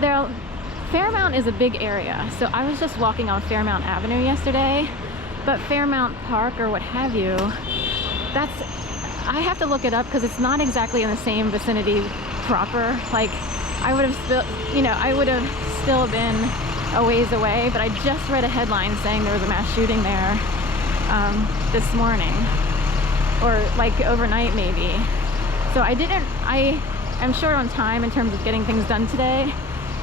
Fairmount is a big area, so I was just walking on Fairmount Avenue yesterday, but Fairmount Park or what have you, I have to look it up because it's not exactly in the same vicinity proper. Like, I would have still been a ways away, but I just read a headline saying there was a mass shooting there this morning, or like overnight maybe. So I am short on time in terms of getting things done today,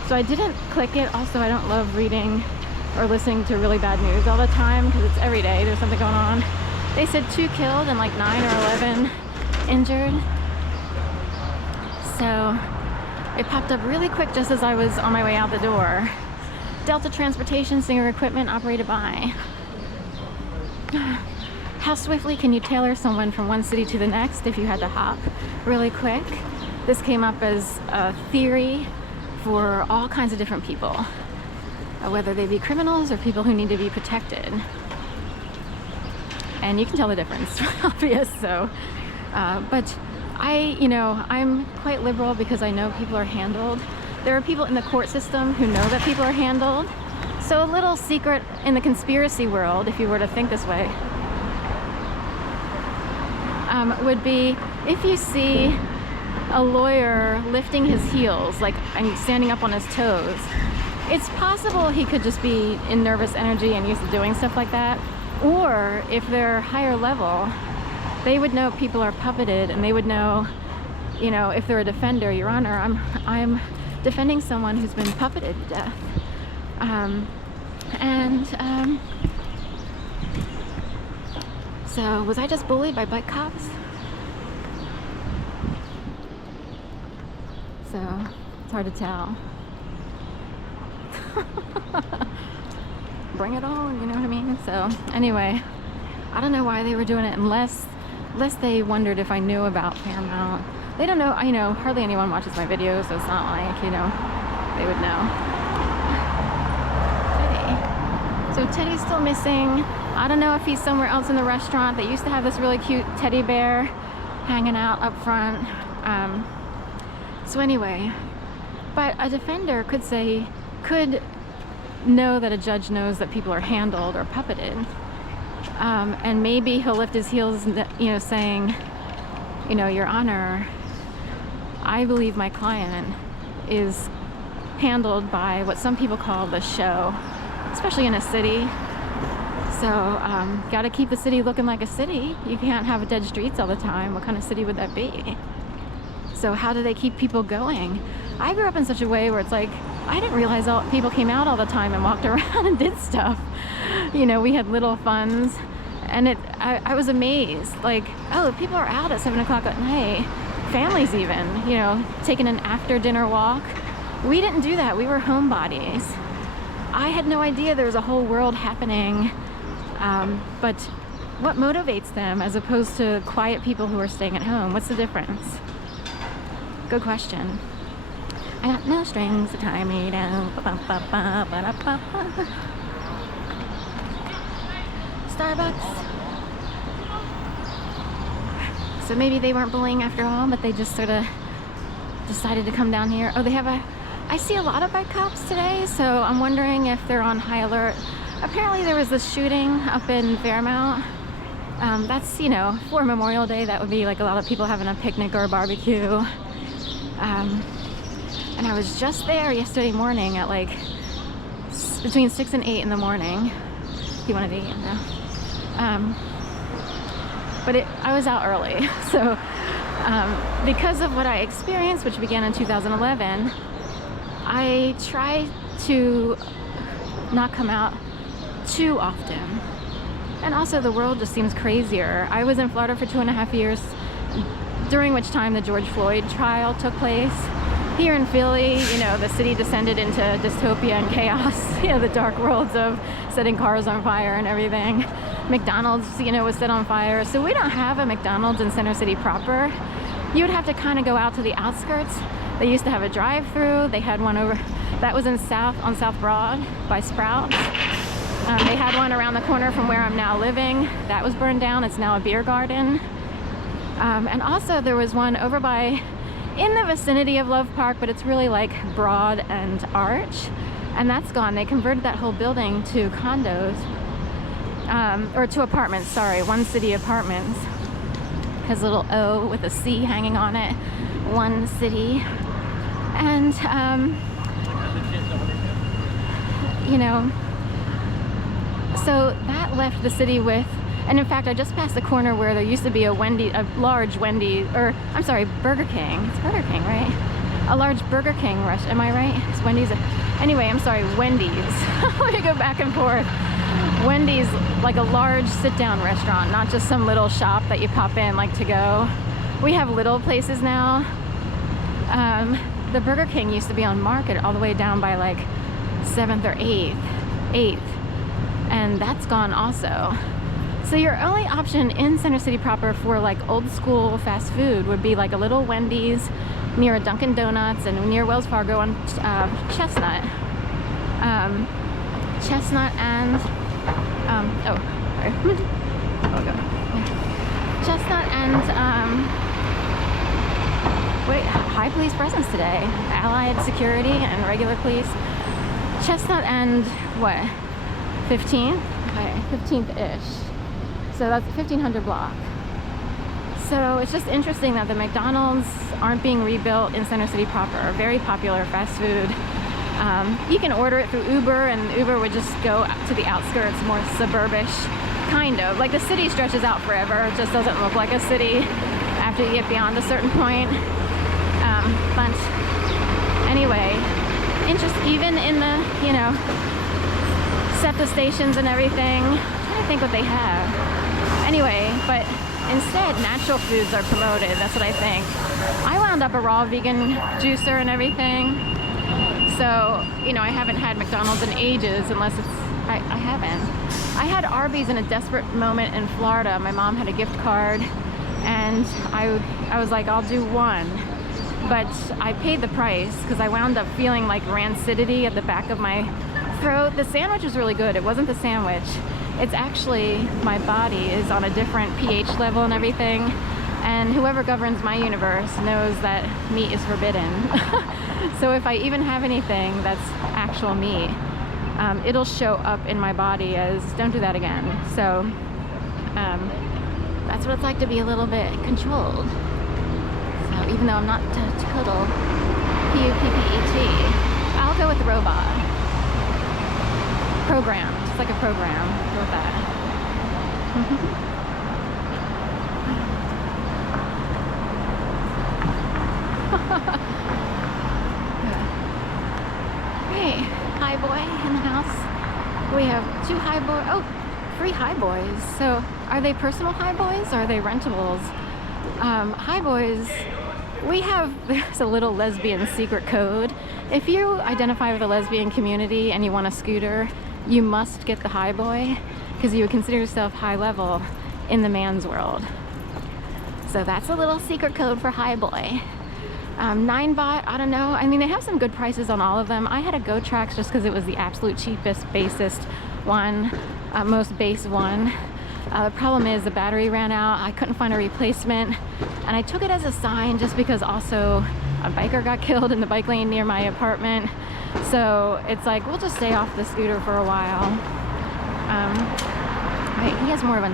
so I didn't click it. Also, I don't love reading or listening to really bad news all the time because it's every day there's something going on. They said 2 killed and like 9 or 11 injured. So it popped up really quick just as I was on my way out the door. Delta Transportation, Singer Equipment, operated by. How swiftly can you tailor someone from one city to the next if you had to hop really quick? This came up as a theory for all kinds of different people, whether they be criminals or people who need to be protected. And you can tell the difference, obvious. So, but I'm quite liberal because I know people are handled. There are people in the court system who know that people are handled. So a little secret in the conspiracy world, if you were to think this way, would be if you see a lawyer lifting his heels, like, and standing up on his toes, it's possible he could just be in nervous energy and used to doing stuff like that. Or if they're higher level, they would know people are puppeted, and they would know, if they're a defender, Your Honor, I'm defending someone who's been puppeted to death. So was I just bullied by bike cops? So it's hard to tell. Bring it on, you know what I mean? So anyway, I don't know why they were doing it unless they wondered if I knew about Fairmount. They don't know, hardly anyone watches my videos, so it's not like, they would know. Teddy. So Teddy's still missing. I don't know if he's somewhere else in the restaurant. They used to have this really cute teddy bear hanging out up front. So anyway, but a defender could know that a judge knows that people are handled or puppeted. And maybe he'll lift his heels, saying, Your Honor, I believe my client is handled by what some people call the show, especially in a city. So, got to keep the city looking like a city. You can't have dead streets all the time. What kind of city would that be? So how do they keep people going? I grew up in such a way where it's like, I didn't realize people came out all the time and walked around and did stuff. We had little funds, and I was amazed. Like, oh, people are out at 7 o'clock at night. Families even, taking an after dinner walk. We didn't do that. We were homebodies. I had no idea there was a whole world happening. But what motivates them as opposed to quiet people who are staying at home? What's the difference? Good question. I got no strings to tie me down. Starbucks. So maybe they weren't bullying after all, but they just sort of decided to come down here. Oh, I see a lot of bike cops today, so I'm wondering if they're on high alert. Apparently there was this shooting up in Fairmount. That's, for Memorial Day, that would be like a lot of people having a picnic or a barbecue. And I was just there yesterday morning at like between 6 and 8 in the morning. If you wanted to eat, no. But I was out early, so because of what I experienced, which began in 2011, I try to not come out too often. And also the world just seems crazier. I was in Florida for 2.5 years, during which time the George Floyd trial took place. Here in Philly, the city descended into dystopia and chaos, the dark worlds of setting cars on fire and everything. McDonald's, was set on fire. So we don't have a McDonald's in Center City proper. You would have to kind of go out to the outskirts. They used to have a drive-through. They had one over, that was on South Broad by Sprouts. They had one around the corner from where I'm now living. That was burned down. It's now a beer garden. And also there was one over by in the vicinity of Love Park, but it's really like Broad and Arch, and that's gone. They converted that whole building to condos, or to apartments, sorry, One City Apartments. Has a little O with a C hanging on it, One City. And, you know, so that left the city with, and in fact, I just passed the corner where there used to be a large Wendy's, or I'm sorry, Burger King. It's Burger King, right? A large Burger King am I right? It's Wendy's. Anyway, I'm sorry, Wendy's. Let me go back and forth. Wendy's, like a large sit-down restaurant, not just some little shop that you pop in like to go. We have little places now. The Burger King used to be on Market all the way down by like 7th or 8th, and that's gone also. So your only option in Center City proper for like old school fast food would be like a little Wendy's near a Dunkin' Donuts and near Wells Fargo on Chestnut. Chestnut and oh, sorry. I'll go. Yeah. Chestnut and wait, high police presence today. Allied security and regular police. Chestnut and what? 15th? Okay, 15th-ish. So that's 1500 block. So it's just interesting that the McDonald's aren't being rebuilt in Center City proper. Very popular fast food. You can order it through Uber, and Uber would just go to the outskirts, more suburbish, kind of. Like the city stretches out forever. It just doesn't look like a city after you get beyond a certain point. But anyway, even in the, you know, SEPTA stations and everything, I'm trying to think what they have. Anyway, but instead, natural foods are promoted. That's what I think. I wound up a raw vegan juicer and everything. So, you know, I haven't had McDonald's in ages, unless it's, I haven't. I had Arby's in a desperate moment in Florida. My mom had a gift card, and I was like, I'll do one. But I paid the price, because I wound up feeling like rancidity at the back of my throat. The sandwich was really good. It wasn't the sandwich. It's actually, my body is on a different pH level and everything, and whoever governs my universe knows that meat is forbidden. So if I even have anything that's actual meat, it'll show up in my body as, don't do that again. So that's what it's like to be a little bit controlled. So even though I'm not total P-U-P-P-E-T, I'll go with the robot. Program, just like a program. Go with that. Hey, high boy in the house. We have 2 high boy. Oh, 3 high boys. So are they personal high boys or are they rentables? High boys. There's a little lesbian secret code. If you identify with the lesbian community and you want a scooter, you must get the high boy, because you would consider yourself high level in the man's world. So that's a little secret code for high boy. 9-bot, I don't know. I mean, they have some good prices on all of them. I had a Go Trax just because it was the absolute cheapest, basest one, most base one. The problem is the battery ran out. I couldn't find a replacement, and I took it as a sign just because also a biker got killed in the bike lane near my apartment. So it's like, we'll just stay off the scooter for a while. He has more of a